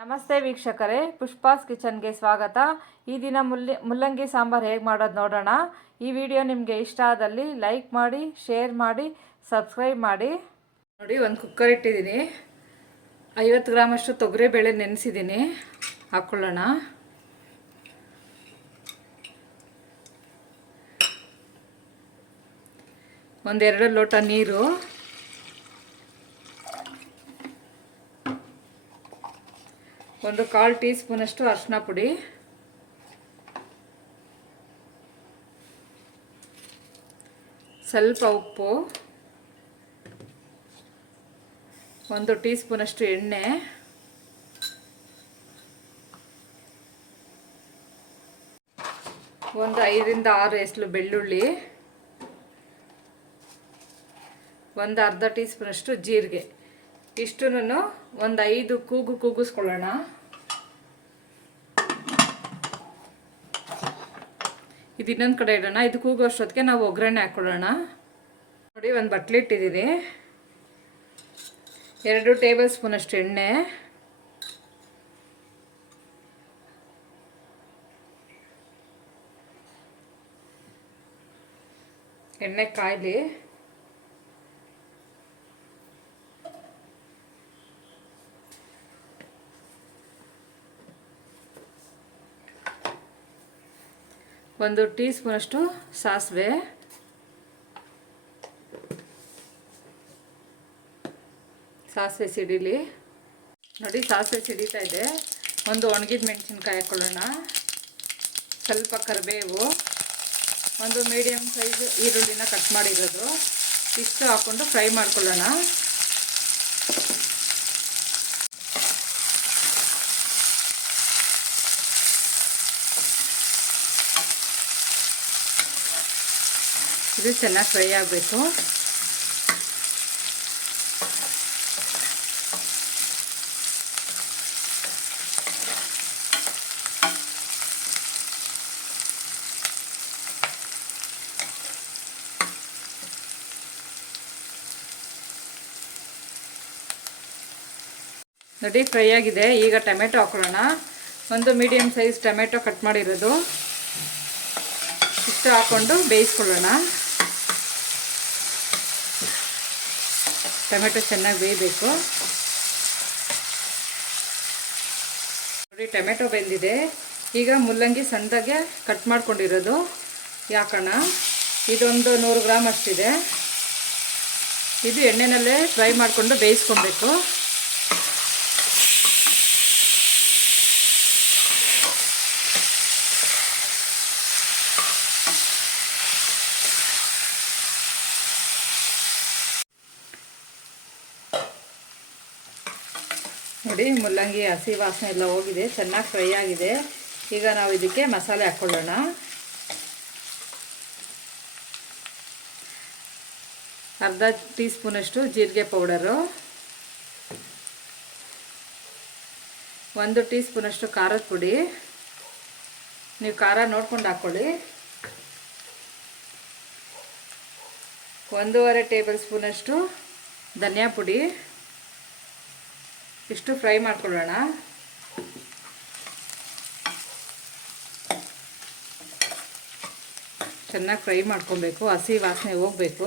ನಮಸ್ತೆ ವೀಕ್ಷಕರೇ, ಪುಷ್ಪಾಸ್ ಕಿಚನ್ಗೆ ಸ್ವಾಗತ. ಈ ದಿನ ಮುಲ್ಲಂಗಿ ಸಾಂಬಾರು ಹೇಗೆ ಮಾಡೋದು ನೋಡೋಣ. ಈ ವಿಡಿಯೋ ನಿಮಗೆ ಇಷ್ಟ ಆದಲ್ಲಿ ಲೈಕ್ ಮಾಡಿ, ಶೇರ್ ಮಾಡಿ, ಸಬ್ಸ್ಕ್ರೈಬ್ ಮಾಡಿ. ನೋಡಿ, ಒಂದು ಕುಕ್ಕರ್ ಇಟ್ಟಿದ್ದೀನಿ. 50 ಗ್ರಾಮಷ್ಟು ತೊಗರಿಬೇಳೆ ನೆನೆಸಿದ್ದೀನಿ. ಹಾಕ್ಕೊಳ್ಳೋಣ. ಒಂದೆರಡು ಲೋಟ ನೀರು, ಒಂದು 1/4 ಟೀ ಸ್ಪೂನಷ್ಟು ಅರಿಶಿನ ಪುಡಿ, ಸ್ವಲ್ಪ ಉಪ್ಪು, 1 ಟೀ ಸ್ಪೂನಷ್ಟು ಎಣ್ಣೆ, ಒಂದು 5 ರಿಂದ 6 ಎಸಳು ಬೆಳ್ಳುಳ್ಳಿ, ಒಂದು ಅರ್ಧ ಟೀ ಸ್ಪೂನಷ್ಟು ಜೀರಿಗೆ. ಇಷ್ಟನ್ನು ಒಂದು 5 ಕೂಗಿಸ್ಕೊಳ್ಳೋಣ. ಇದು ಇನ್ನೊಂದು ಕಡೆ ಇಡೋಣ. ಇದು ಕೂಗೋಷ್ಟೊತ್ತಿಗೆ ನಾವು ಒಗ್ಗರಣೆ ಹಾಕ್ಕೊಳ್ಳೋಣ. ನೋಡಿ, ಒಂದು ಬಟ್ಲು ಇಟ್ಟಿದ್ದೀನಿ. 2 ಟೇಬಲ್ ಸ್ಪೂನಷ್ಟು ಎಣ್ಣೆ, ಎಣ್ಣೆ ಕಾಯ್ಲಿ. ಒಂದು ಟೀ ಸ್ಪೂನಷ್ಟು ಸಾಸಿವೆ, ಸಿಡಿಲಿ. ನೋಡಿ, ಸಾಸಿವೆ ಸಿಡಿತಾ ಇದೆ. ಒಂದು ಒಣಗಿದ ಮೆಣಸಿನ್ಕಾಯಿ ಹಾಕ್ಕೊಳ್ಳೋಣ. ಸ್ವಲ್ಪ ಕರಿಬೇವು, ಒಂದು ಮೀಡಿಯಮ್ ಸೈಜ್ ಈರುಳ್ಳಿನ ಕಟ್ ಮಾಡಿರೋದು, ಇಷ್ಟು ಹಾಕ್ಕೊಂಡು ಫ್ರೈ ಮಾಡ್ಕೊಳ್ಳೋಣ. ಇದು ಚೆನ್ನಾಗಿ ಫ್ರೈ ಆಗಬೇಕು. ನೋಡಿ, ಫ್ರೈ ಆಗಿದೆ. ಈಗ ಟೊಮೆಟೊ ಹಾಕೊಳ್ಳೋಣ. ಒಂದು ಮೀಡಿಯಮ್ ಸೈಜ್ ಟೊಮೆಟೊ ಕಟ್ ಮಾಡಿರೋದು, ಇಷ್ಟು ಹಾಕ್ಕೊಂಡು ಬೇಯಿಸ್ಕೊಳ್ಳೋಣ. ಟೊಮೆಟೊ ಚೆನ್ನಾಗಿ ಬೇಯಬೇಕು. ನೋಡಿ, ಟೊಮೆಟೊ ಬೆಂದಿದೆ. ಈಗ ಮುಲ್ಲಂಗಿ ಸಣ್ಣದಾಗೆ ಕಟ್ ಮಾಡ್ಕೊಂಡಿರೋದು ಹಾಕೋಣ. ಇದೊಂದು 100 ಗ್ರಾಮ್ ಅಷ್ಟಿದೆ. ಇದು ಎಣ್ಣೆನಲ್ಲೇ ಫ್ರೈ ಮಾಡಿಕೊಂಡು ಬೇಯಿಸ್ಕೊಬೇಕು. ನೋಡಿ, ಮುಲ್ಲಂಗಿ ಹಸಿ ವಾಸನೆ ಎಲ್ಲ ಹೋಗಿದೆ, ಚೆನ್ನಾಗಿ ಫ್ರೈ ಆಗಿದೆ. ಈಗ ನಾವು ಇದಕ್ಕೆ ಮಸಾಲೆ ಹಾಕ್ಕೊಳ್ಳೋಣ. ಅರ್ಧ ಟೀ ಸ್ಪೂನಷ್ಟು ಜೀರಿಗೆ ಪೌಡರು, 1 ಟೀ ಸ್ಪೂನಷ್ಟು ಖಾರದ ಪುಡಿ. ನೀವು ಖಾರ ನೋಡ್ಕೊಂಡು ಹಾಕ್ಕೊಳ್ಳಿ. 1.5 ಟೇಬಲ್ ಸ್ಪೂನಷ್ಟು ಧನಿಯಾ ಪುಡಿ. ಇಷ್ಟು ಫ್ರೈ ಮಾಡ್ಕೊಳ್ಳೋಣ. ಚೆನ್ನಾಗಿ ಫ್ರೈ ಮಾಡ್ಕೊಬೇಕು, ಹಸಿ ವಾಸನೆ ಹೋಗಬೇಕು.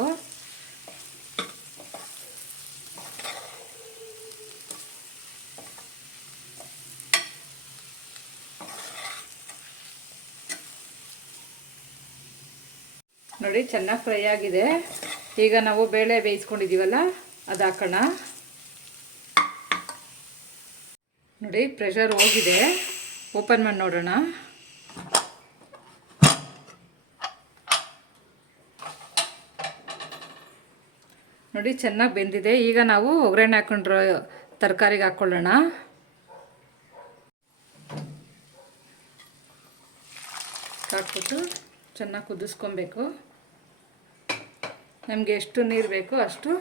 ನೋಡಿ, ಚೆನ್ನಾಗಿ ಫ್ರೈ ಆಗಿದೆ. ಈಗ ನಾವು ಬೇಳೆ ಬೇಯಿಸ್ಕೊಂಡಿದ್ದೀವಲ್ಲ, ಅದು ಹಾಕೋಣ. ನೋಡಿ, ಪ್ರೆಷರ್ ಹೋಗಿದೆ. ಓಪನ್ ಮಾಡಿ ನೋಡೋಣ. ನೋಡಿ, ಚೆನ್ನಾಗಿ ಬೆಂದಿದೆ. ಈಗ ನಾವು ಒಗ್ಗರಣೆ ಹಾಕ್ಕೊಂಡಿರೋ ತರಕಾರಿಗೆ ಹಾಕ್ಕೊಳ್ಳೋಣ. ಹಾಕ್ಬಿಟ್ಟು ಚೆನ್ನಾಗಿ ಕುದಿಸ್ಕೊಬೇಕು. ನಮಗೆ ಎಷ್ಟು ನೀರು ಬೇಕೋ ಅಷ್ಟು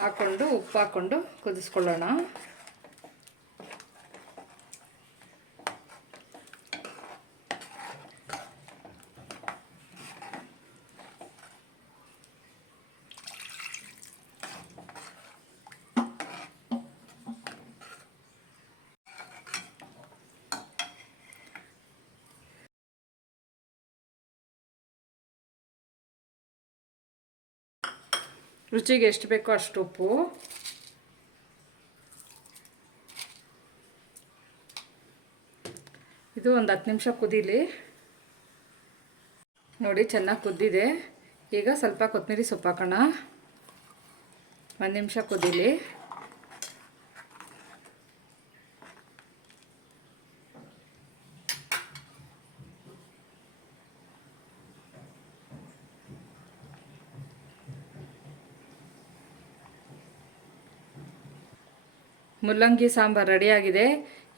ಹಾಕ್ಕೊಂಡು ಉಪ್ಪು ಹಾಕ್ಕೊಂಡು ಕುದಿಸ್ಕೊಳ್ಳೋಣ. ರುಚಿಗೆ ಎಷ್ಟು ಬೇಕೋ ಅಷ್ಟು ಉಪ್ಪು. ಇದು ಒಂದು 10 ನಿಮಿಷ ಕುದೀಲಿ. ನೋಡಿ ಚೆನ್ನಾಗಿ ಕುದ್ದಿದೆ. ಈಗ ಸ್ವಲ್ಪ ಕೊತ್ತಂಬರಿ ಸೊಪ್ಪು ಹಾಕೋಣ. 1 ನಿಮಿಷ ಕುದೀಲಿ. ಮುಲ್ಲಂಗಿ ಸಾಂಬಾರು ರೆಡಿಯಾಗಿದೆ.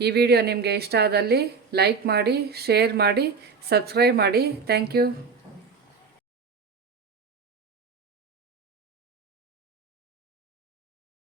ಈ ವಿಡಿಯೋ ನಿಮಗೆ ಇಷ್ಟ ಆದಲ್ಲಿ ಲೈಕ್ ಮಾಡಿ, ಶೇರ್ ಮಾಡಿ, ಸಬ್ಸ್ಕ್ರೈಬ್ ಮಾಡಿ. Thank you.